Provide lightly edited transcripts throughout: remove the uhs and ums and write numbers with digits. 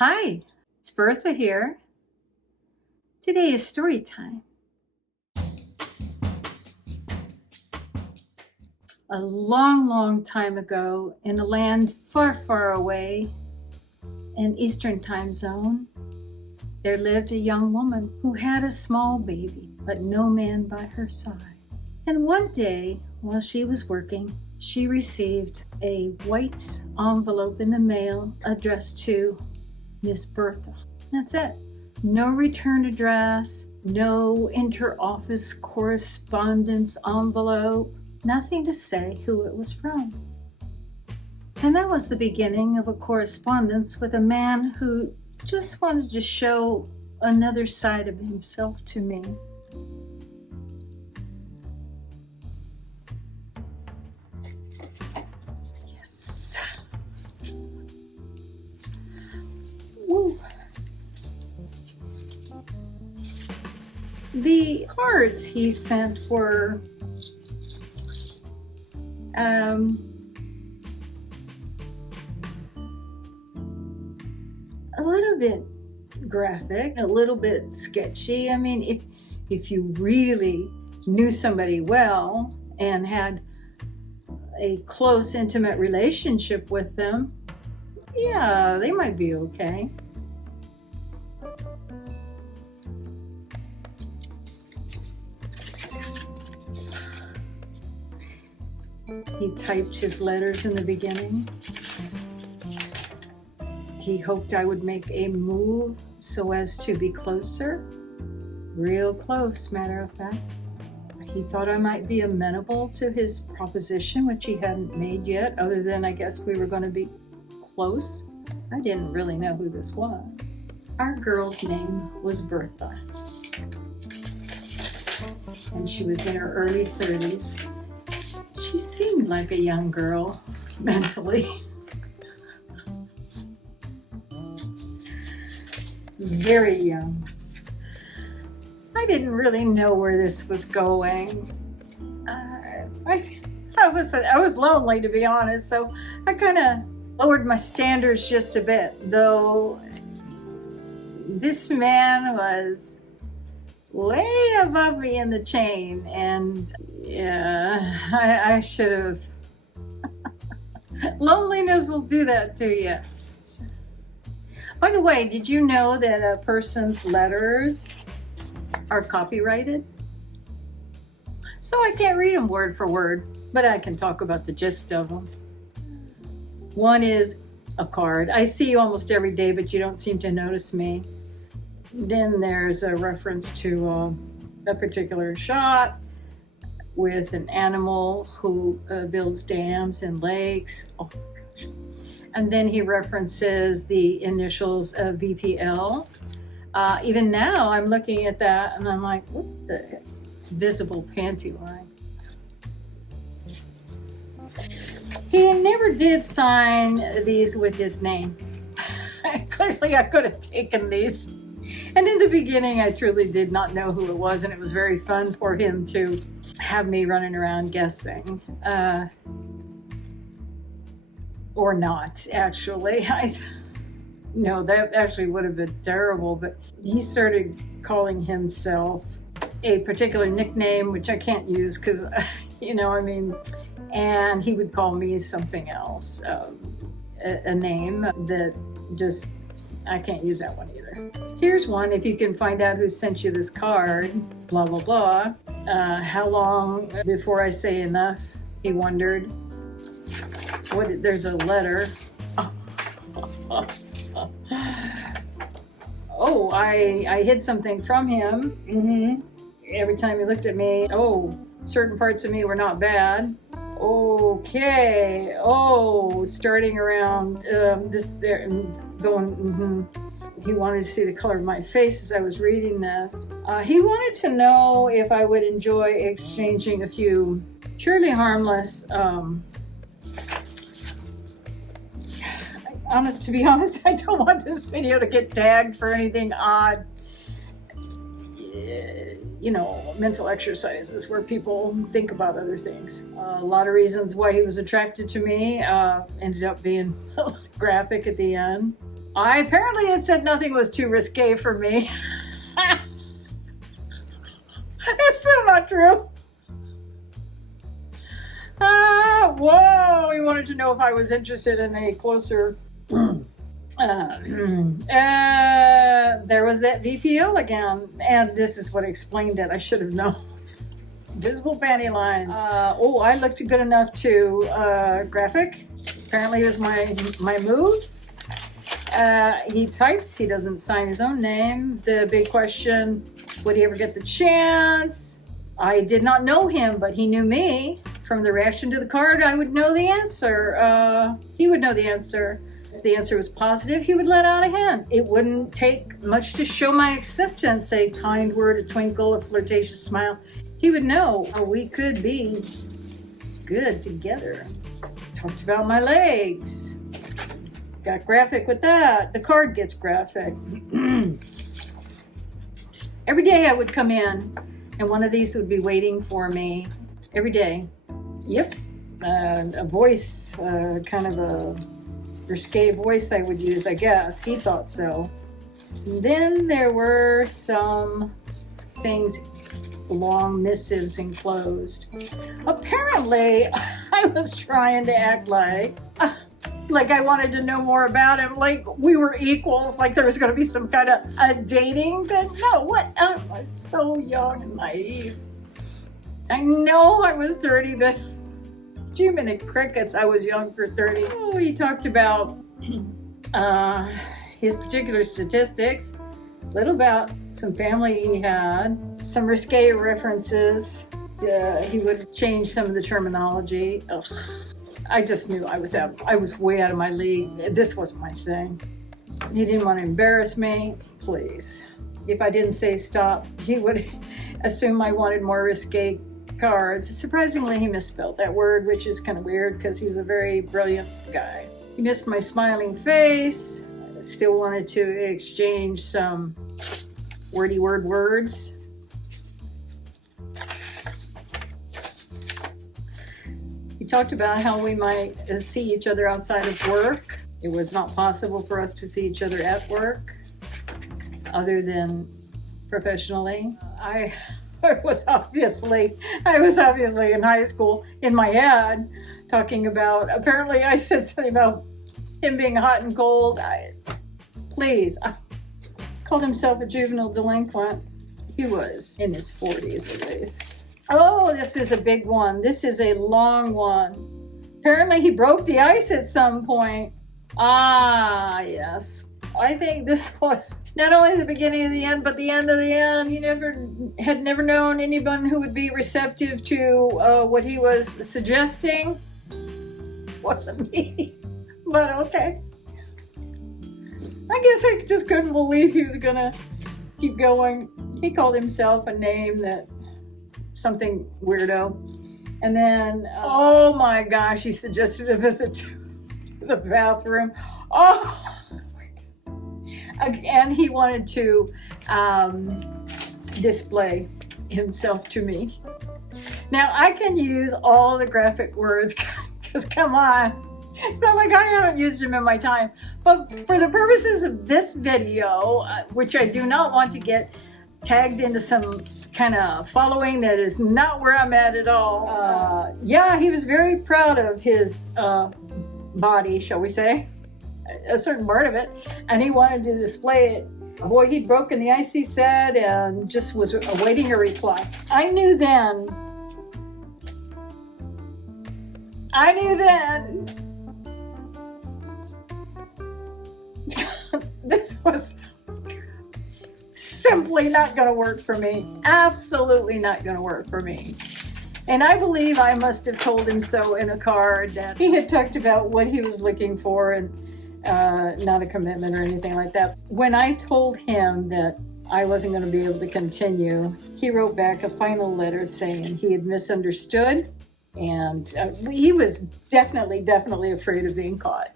Hi, it's Bertha here. Today is story time. A long, long time ago, in a land far, far away, in Eastern time zone, there lived a young woman who had a small baby, but no man by her side. And one day, while she was working, she received a white envelope in the mail addressed to Miss Bertha. That's it. No return address, no inter-office correspondence envelope, nothing to say who it was from. And that was the beginning of a correspondence with a man who just wanted to show another side of himself to me. Yes. Woo. The cards he sent were a little bit graphic, a little bit sketchy. I mean, if you really knew somebody well and had a close, intimate relationship with them, yeah, they might be okay. He typed his letters in the beginning. He hoped I would make a move so as to be closer. Real close, matter of fact. He thought I might be amenable to his proposition, which he hadn't made yet, other than I guess we were going to be close. I didn't really know who this was. Our girl's name was Bertha. And she was in her early 30s. She seemed like a young girl, mentally. Very young. I didn't really know where this was going. I was lonely, to be honest, so I kind of lowered my standards just a bit, though this man was way above me in the chain, and yeah, I should have. Loneliness will do that to you. By the way, did you know that a person's letters are copyrighted? So I can't read them word for word, but I can talk about the gist of them. One is a card. I see you almost every day, but you don't seem to notice me. Then there's a reference to a particular shot with an animal who builds dams and lakes. Oh my gosh. And then he references the initials of VPL. Even now, I'm looking at that and I'm like, what the heck? Visible panty line. He never did sign these with his name. Clearly, I could have taken these. And in the beginning, I truly did not know who it was, and it was very fun for him to have me running around guessing. Or not, actually. No, that actually would have been terrible, but he started calling himself a particular nickname, which I can't use because, and he would call me something else, a name that just, I can't use that one either. Here's one, if you can find out who sent you this card, blah, blah, blah. How long before I say enough, he wondered. There's a letter. Oh, I hid something from him. Mm-hmm. Every time he looked at me, certain parts of me were not bad. Okay. Starting around this there and going, mm-hmm. He wanted to see the color of my face as I was reading this. He wanted to know if I would enjoy exchanging a few purely harmless, to be honest, I don't want this video to get tagged for anything odd. Mental exercises where people think about other things. A lot of reasons why he was attracted to me ended up being graphic at the end. I apparently had said nothing was too risque for me. It's still not true. Whoa, he wanted to know if I was interested in a closer... there was that VPL again, and this is what explained it. I should have known. Visible panty lines. I looked good enough to graphic. Apparently it was my move. He types, he doesn't sign his own name. The big question, would he ever get the chance? I did not know him, but he knew me. From the reaction to the card, I would know the answer. He would know the answer. If the answer was positive, he would let out a hand. It wouldn't take much to show my acceptance, a kind word, a twinkle, a flirtatious smile. He would know we could be good together. Talked about my legs. Got graphic with that. The card gets graphic. Every day I would come in and one of these would be waiting for me. Every day. Yep. A voice, kind of a risque voice I would use, I guess. He thought so. And then there were some things, long missives enclosed. Apparently, I was trying to act like I wanted to know more about him, like we were equals, like there was going to be some kind of a dating thing. No, what? I was so young and naive. I know I was 30, but 2 minute crickets, I was young for 30. Oh, he talked about his particular statistics, a little about some family he had, some risque references. He would change some of the terminology. Ugh. I just knew I was way out of my league. This wasn't my thing. He didn't want to embarrass me. Please. If I didn't say stop, he would assume I wanted more risque cards. Surprisingly, he misspelled that word, which is kind of weird because he was a very brilliant guy. He missed my smiling face. I still wanted to exchange some words. He talked about how we might see each other outside of work. It was not possible for us to see each other at work other than professionally. I was obviously in high school in my head talking about, apparently I said something about him being hot and cold. I called himself a juvenile delinquent. He was in his 40s at least. Oh, this is a big one. This is a long one. Apparently he broke the ice at some point. Yes. I think this was not only the beginning of the end, but the end of the end. He had never known anyone who would be receptive to what he was suggesting. Wasn't me, but okay. I guess I just couldn't believe he was gonna keep going. He called himself a name that something weirdo. And then, oh my gosh, he suggested a visit to the bathroom. Oh, and he wanted to display himself to me. Now, I can use all the graphic words, because come on, it's not like I haven't used them in my time. But for the purposes of this video, which I do not want to get tagged into some kind of following that is not where I'm at all. Yeah, he was very proud of his body, shall we say, a certain part of it, and he wanted to display it. Boy, he'd broken the ice, he said, and just was awaiting a reply. I knew then this was simply not going to work for me. Absolutely not going to work for me. And I believe I must have told him so in a card that he had talked about what he was looking for and not a commitment or anything like that. When I told him that I wasn't going to be able to continue, he wrote back a final letter saying he had misunderstood, and he was definitely afraid of being caught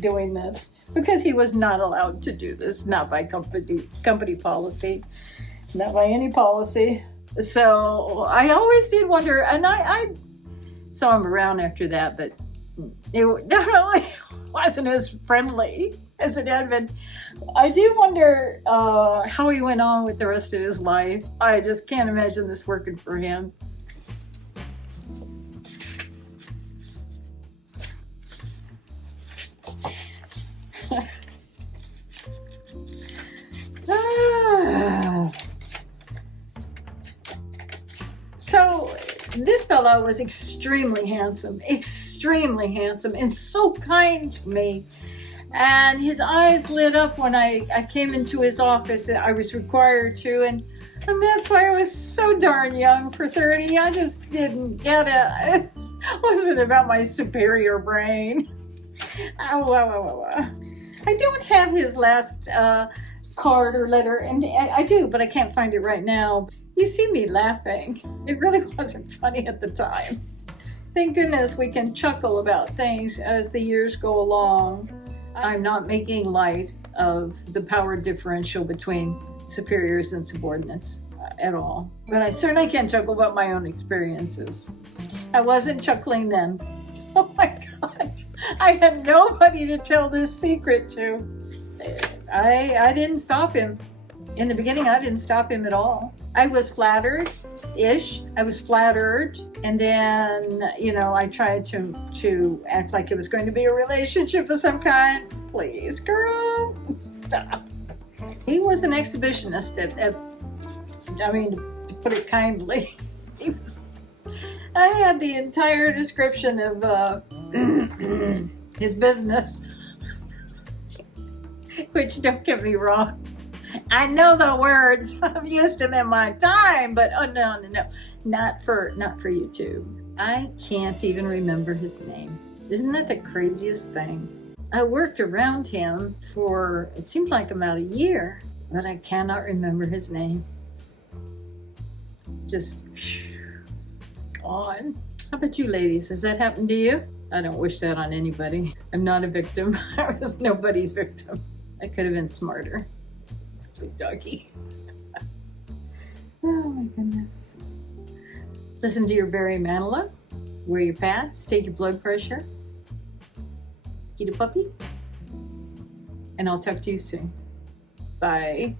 doing this, because he was not allowed to do this, not by company policy, not by any policy. So I always did wonder, and I saw him around after that, but it definitely wasn't as friendly as an advent. I do wonder how he went on with the rest of his life. I just can't imagine this working for him. So this fellow was extremely handsome, and so kind to me. And his eyes lit up when I came into his office. I was required to, and that's why I was so darn young for 30. I just didn't get it. It wasn't about my superior brain. I don't have his last card or letter, and I do, but I can't find it right now. You see me laughing. It really wasn't funny at the time. Thank goodness we can chuckle about things as the years go along. I'm not making light of the power differential between superiors and subordinates at all. But I certainly can chuckle about my own experiences. I wasn't chuckling then. Oh my God. I had nobody to tell this secret to. I didn't stop him. In the beginning, I didn't stop him at all. I was flattered-ish. I was flattered. And then, I tried to act like it was going to be a relationship of some kind. Please, girl, stop. He was an exhibitionist to put it kindly. I had the entire description of his business, which, don't get me wrong, I know the words. I've used them in my time, but no, not for YouTube. I can't even remember his name. Isn't that the craziest thing? I worked around him for, it seems like about a year, but I cannot remember his name. It's just gone. How about you ladies? Has that happened to you? I don't wish that on anybody. I'm not a victim. I was nobody's victim. I could have been smarter. Good doggy. Oh my goodness. Listen to your Barry Manilow. Wear your pads. Take your blood pressure. Eat a puppy. And I'll talk to you soon. Bye.